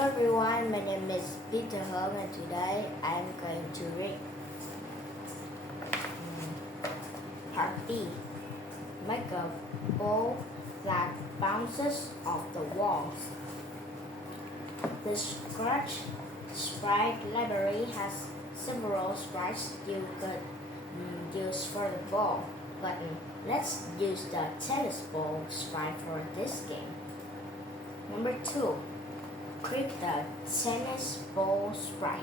everyone, my name is Peter Hong and today I'm going to read Part B. Make a ball that bounces off the walls. The Scratch Sprite library has several sprites you could use for the ball, but let's use the tennis ball sprite for this game. Number 2. Click the tennis ball sprite.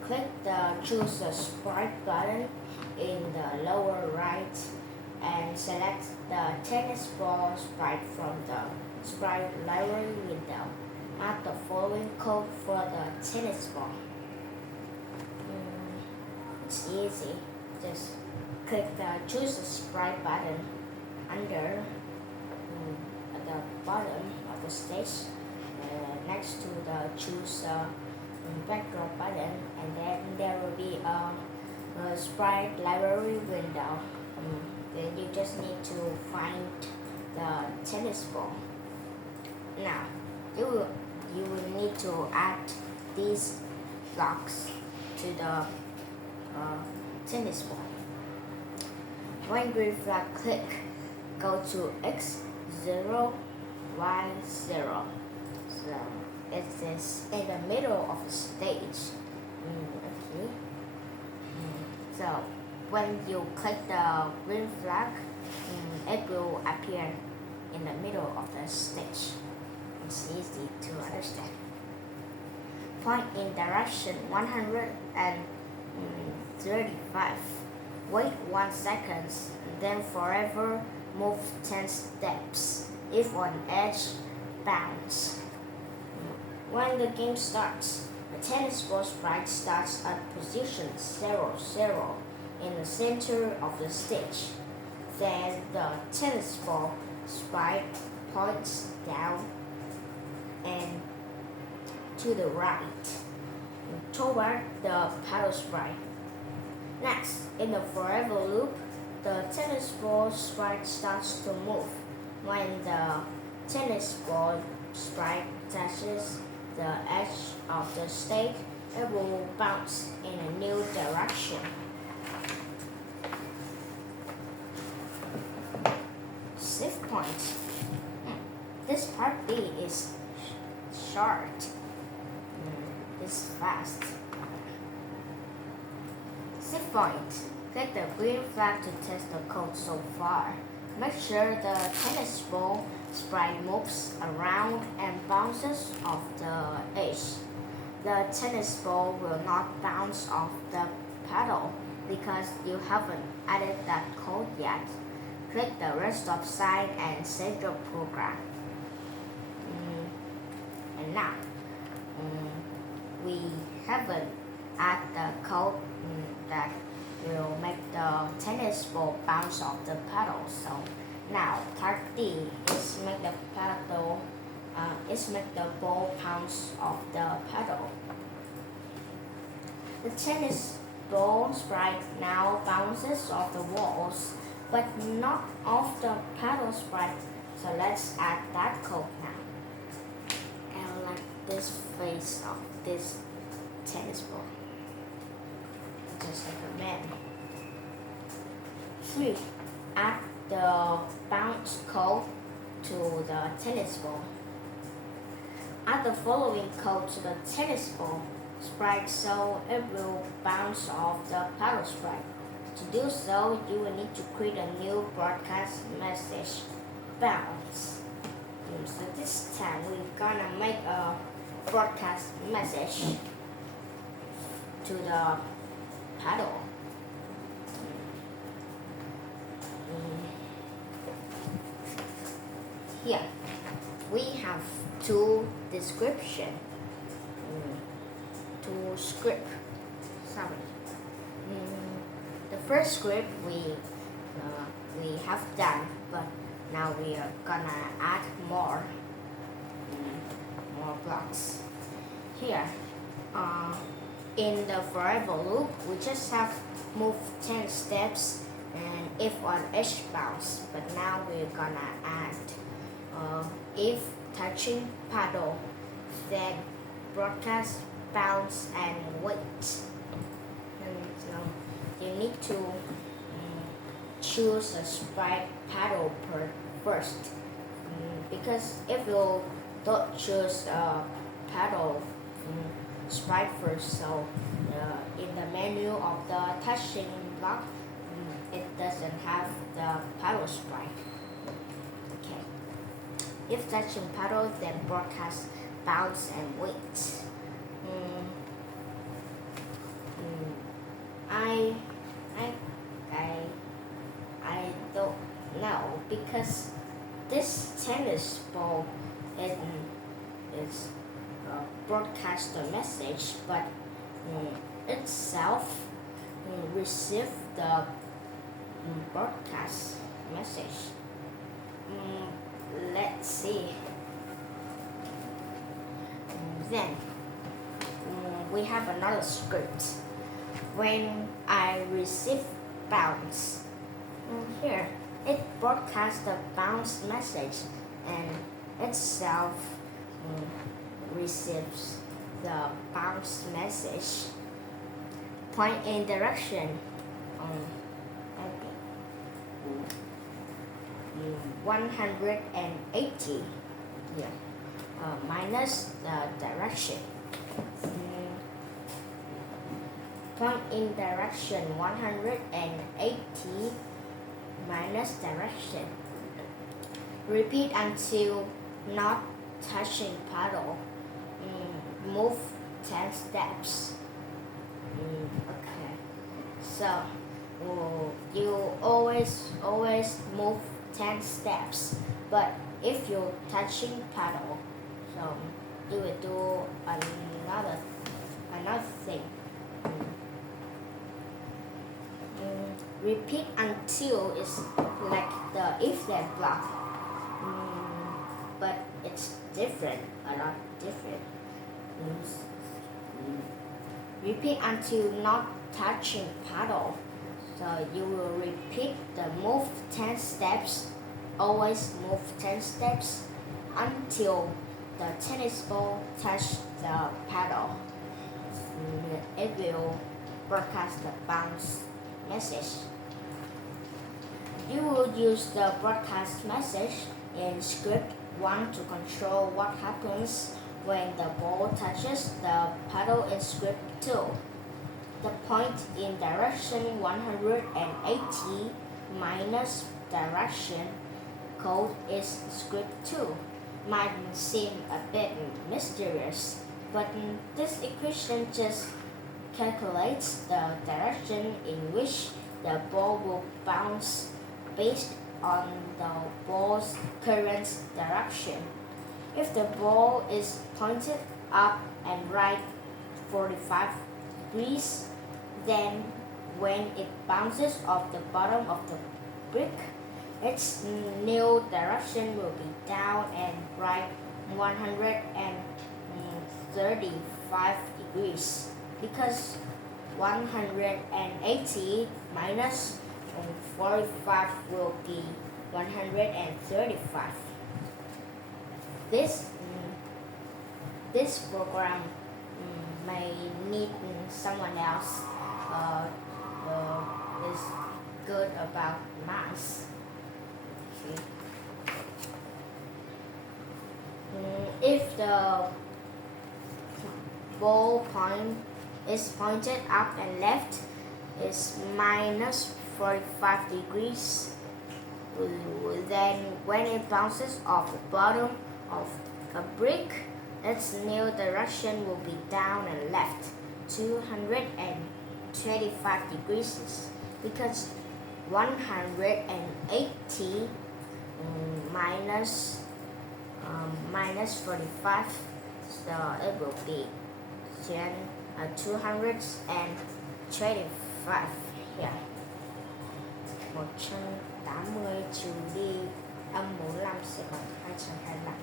Click the Choose a Sprite button in the lower right and select the tennis ball sprite from the sprite library window. Add the following code for the tennis ball. It's easy. Just click the Choose a Sprite button under at the bottom of the stage. Next to the Choose Backdrop button, and then there will be a Sprite library window. Then you just need to find the tennis ball. Now you will need to add these blocks to the tennis ball. When green flag click, go to X0, Y0. So it is in the middle of the stage. Okay. So when you click the green flag, it will appear in the middle of the stage. It's easy to understand. Point in direction 135. Wait 1 second, then forever move 10 steps. If on edge, bounce. When the game starts, the tennis ball sprite starts at position 0, 0 in the center of the stage. Then the tennis ball sprite points down and to the right toward the paddle sprite. Next, in the forever loop, the tennis ball sprite starts to move. When the tennis ball sprite touches the edge of the stage, it will bounce in a new direction. Save point. This part B is short. It's fast. Save point. Click the green flag to test the code so far. Make sure the tennis ball sprite moves around and bounces off the edge. The tennis ball will not bounce off the paddle because you haven't added that code yet. Click the red stop sign and save your program. And now, we haven't added the code that will make the tennis ball bounce off the paddle. So now part D is make the ball bounce off the paddle. The tennis ball sprite now bounces off the walls, but not off the paddle sprite. So let's add that code now. And like this face of this tennis ball. Just like a man. 3. Add the bounce code to the tennis ball. Add the following code to the tennis ball sprite so it will bounce off the paddle sprite. To do so, you will need to create a new broadcast message, bounce. So this time we're gonna make a broadcast message to the paddle. Here we have two description, two script. The first script we have done, but now we are gonna add more blocks. Here, in the forever loop, we just have moved 10 steps and if on edge bounce. But now we're gonna add if touching paddle then broadcast, bounce, and wait. And you need to choose a sprite paddle first, because if you don't choose a paddle sprite first, so in the menu of the touching block, it doesn't have the paddle sprite. Okay. If touching paddle, then broadcast, bounce, and wait. I don't know, because this tennis ball is broadcast the message, but itself receive the broadcast message. Let's see. Then we have another script. When I receive bounce, here it broadcasts the bounce message, and itself receives the bounce message. Point in direction 180 here, minus the direction. Point in direction 180 minus direction. Repeat until not touching paddle. Move 10 steps. Okay. So you always move 10 steps. But if you're touching paddle, so you will do another thing. Repeat until it's like the if then block, but it's different, a lot different. Repeat until not touching paddle. So you will repeat the move 10 steps, always move 10 steps until the tennis ball touch the paddle. It will broadcast the bounce message. You will use the broadcast message in script 1 to control what happens when the ball touches the paddle in script 2. The point in direction 180 minus direction code is script 2. Might seem a bit mysterious, but this equation just calculates the direction in which the ball will bounce based on the ball's current direction. If the ball is pointed up and right 45 degrees, then when it bounces off the bottom of the brick, its new direction will be down and right 135 degrees, because 180 minus 45 will be 135. This program may need someone else is good about math. Okay. If the ball point is pointed up and left, is minus 45 degrees. Then when it bounces off the bottom of a brick, its new direction will be down and left 225 degrees, because 180 minus 45, so it will be 225 here. 180 trừ đi âm 45 sẽ còn 225.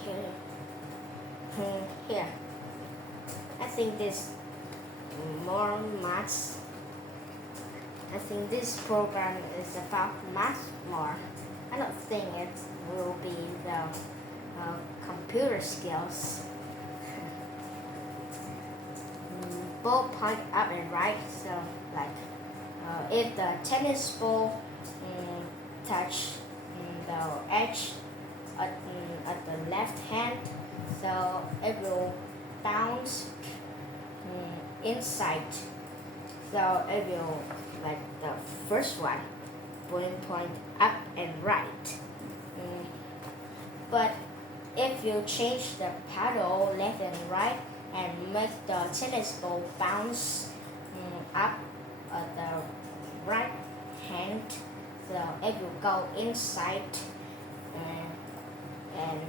Okay. Here. I think this more maths. I think this program is about math more. I don't think it will be the computer skills. Ball point up and right, so like if the tennis ball touch the edge at the left hand, so it will bounce inside, so it will like the first one point up and right. But if you change the paddle left and right and make the tennis ball bounce up at the right hand, so it will go inside and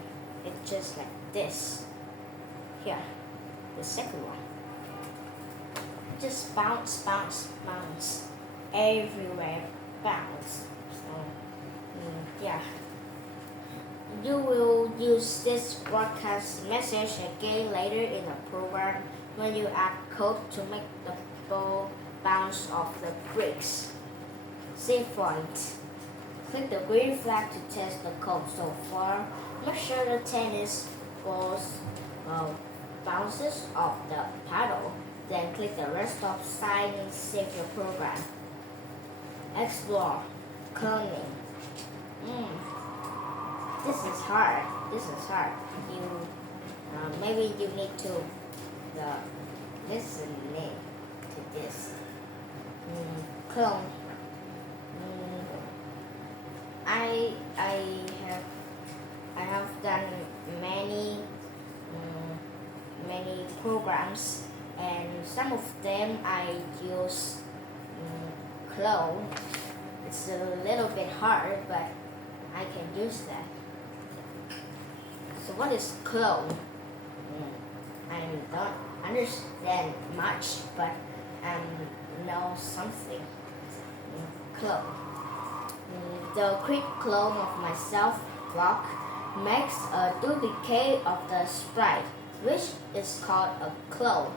it's just like this. Here, the second one. Just bounce, bounce, bounce. Everywhere bounce. So, yeah. You will use this broadcast message again later in the program when you add code to make the ball bounce off the bricks. Save point. Click the green flag to test the code so far. Make sure the tennis ball bounces off the paddle. Then click the red stop sign and save your program. Explore. Cloning. This is hard. You maybe you need to listen to this. Clone. I have done many programs, and some of them I use clone. It's a little bit hard, but I can use that. So what is clone? I don't understand much, but I know something. Clone. The quick clone of myself block makes a duplicate of the sprite, which is called a clone.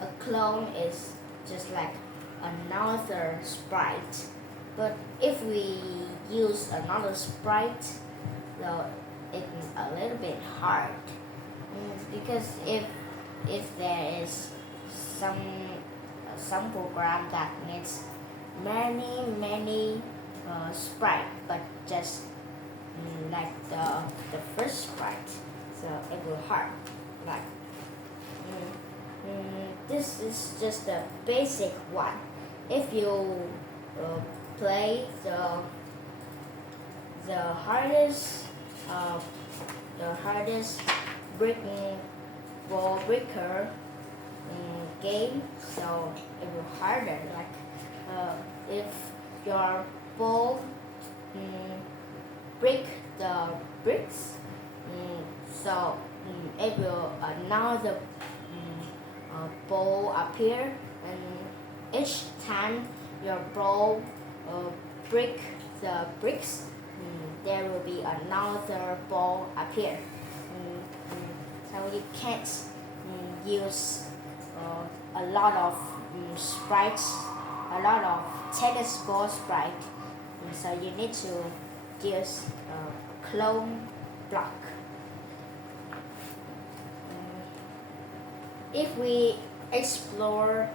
A clone is just like another sprite, but if we use another sprite, so it's a little bit hard because if there is some program that needs many sprite, but just like the first sprite, so it will hard. Like this is just the basic one. If you play the hardest breaking ball breaker game, so it will harder. Like if your ball break the bricks, so it will another ball appear, and each time your ball break the bricks, there will be another ball appear. So you can't use a lot of sprites, a lot of tennis ball sprite. So you need to use clone block. If we explore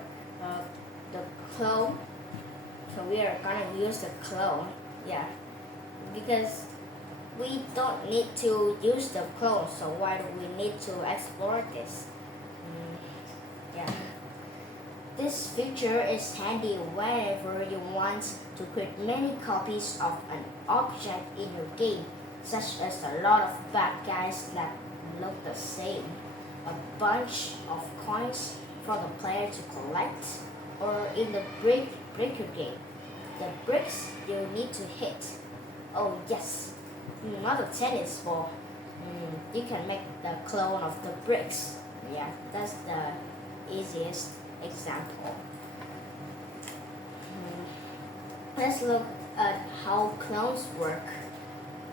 the clone, so we are gonna use the clone, because we don't need to use the clone, so why do we need to explore this? This feature is handy whenever you want to create many copies of an object in your game, such as a lot of bad guys that look the same, a bunch of coins for the player to collect, or in the breaker game, the bricks you need to hit. Oh yes, not a tennis ball. You can make the clone of the bricks. That's the easiest example. Let's look at how clones work.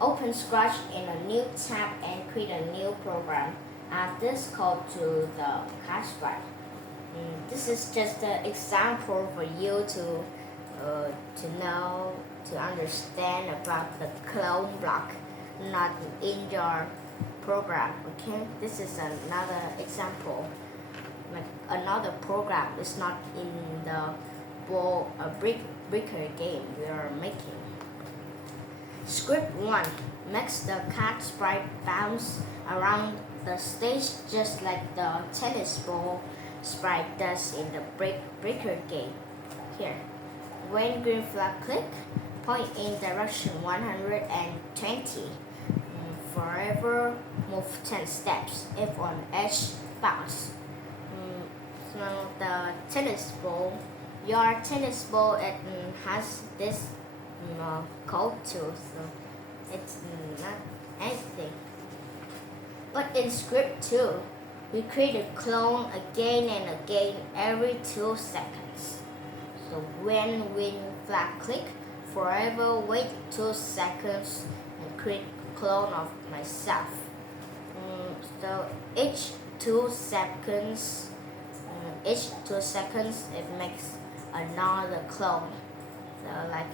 Open Scratch in a new tab and create a new program. Add this code to the CashBot. This is just an example for you to know, to understand about the clone block. not in your program. Okay, this is another example. Like another program is not in the breaker game we are making. Script 1 makes the cat sprite bounce around the stage just like the tennis ball sprite does in the breaker game. Here, when green flag click, point in direction 120. Forever move 10 steps. If on edge, bounce. So the tennis ball, your tennis ball has this code too, so it's not anything. But in script 2, we create a clone again and again every 2 seconds. So when flag click, forever wait 2 seconds and create a clone of myself. So each 2 seconds, it makes another clone. So like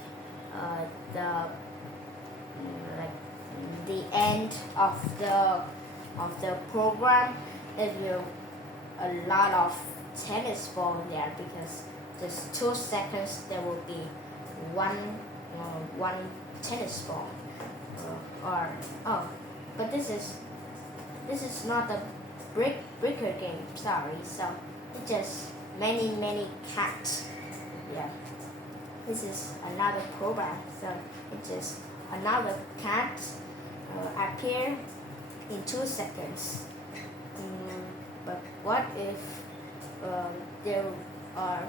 the end of the program, it will a lot of tennis ball there because just 2 seconds there will be one tennis ball. But this is not a breaker game. Sorry, so it's just many cats. Yeah, this is another program. So it's just another cat appear in 2 seconds. But what if there are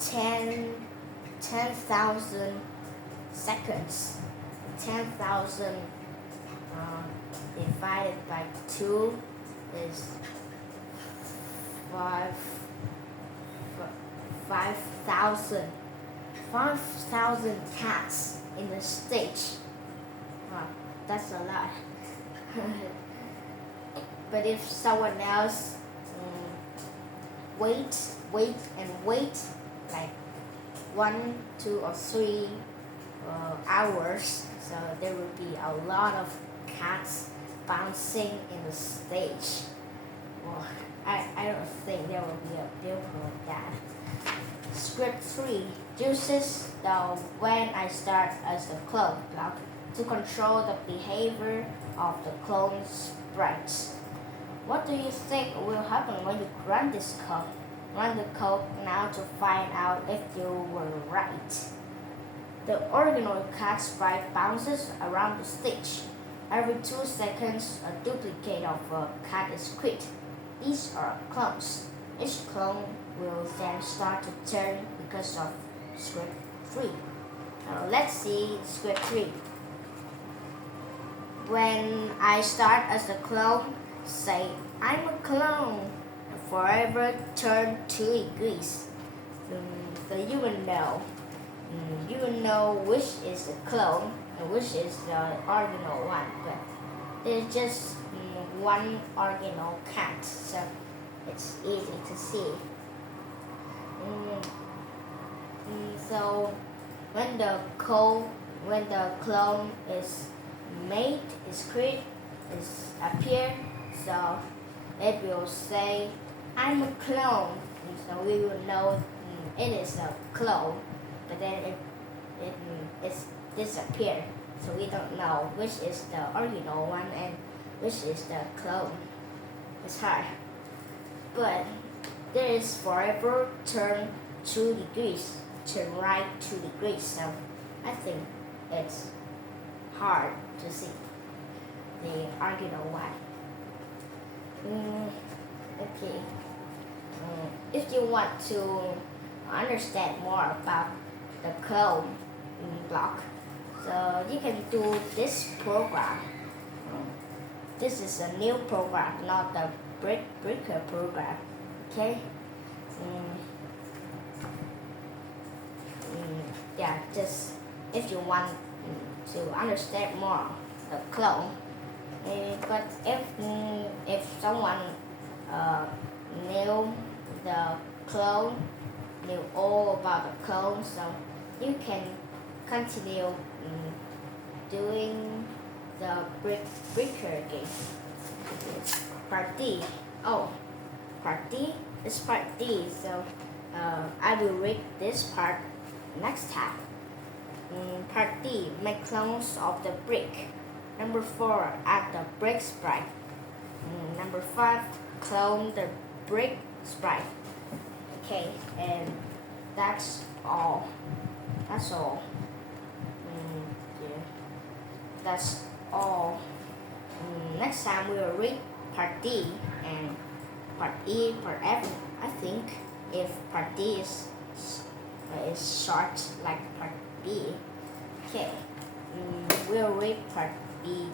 10,000 seconds? 10,000 divided by 2 is 5,000 cats in the stage. That's a lot. But if someone else wait like 1, 2, or 3 hours, so there will be a lot of cats bouncing in the stage. Well, I don't think there will be a deal with that. Script 3 uses the when I start as the clone block to control the behavior of the clone sprites. What do you think will happen when you run this code? Run the code now to find out if you were right. The original cat sprite bounces around the stage. Every 2 seconds, a duplicate of a cat is created. These are clones. Each clone will then start to turn because of script 3. Now let's see script 3. When I start as a clone, say I'm a clone. Forever turn 2 degrees. So you will know. You will know which is the clone and which is the original one. But there's just one original cat, so it's easy to see. So when the clone is made, is created, is appear, so it will say I'm a clone, and so we will know it is a clone. But then it disappeared, so we don't know which is the original one and which is the clone. It's hard, but there is forever turn 2 degrees, turn right 2 degrees. So I think it's hard to see the original one. Okay. If you want to understand more about the clone block, so you can do this program. This is a new program, not the breaker program. Okay. Yeah, just if you want to understand more the clone. But if someone knew the clone, knew all about the clone, so you can continue doing the breaker game. Part D. Oh, part D is part D. So I will read this part next time. Part D. Make clones of the brick. Number 4. Add the brick sprite. Number 5. Clone the brick sprite. Okay, and that's all. That's all. Yeah, that's all. Next time we will read part D and part E, part F. I think if part D is short like part B. Okay, we'll read part D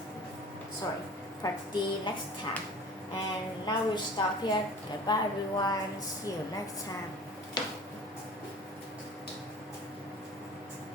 next time. And now we stop here. Goodbye everyone. See you next time.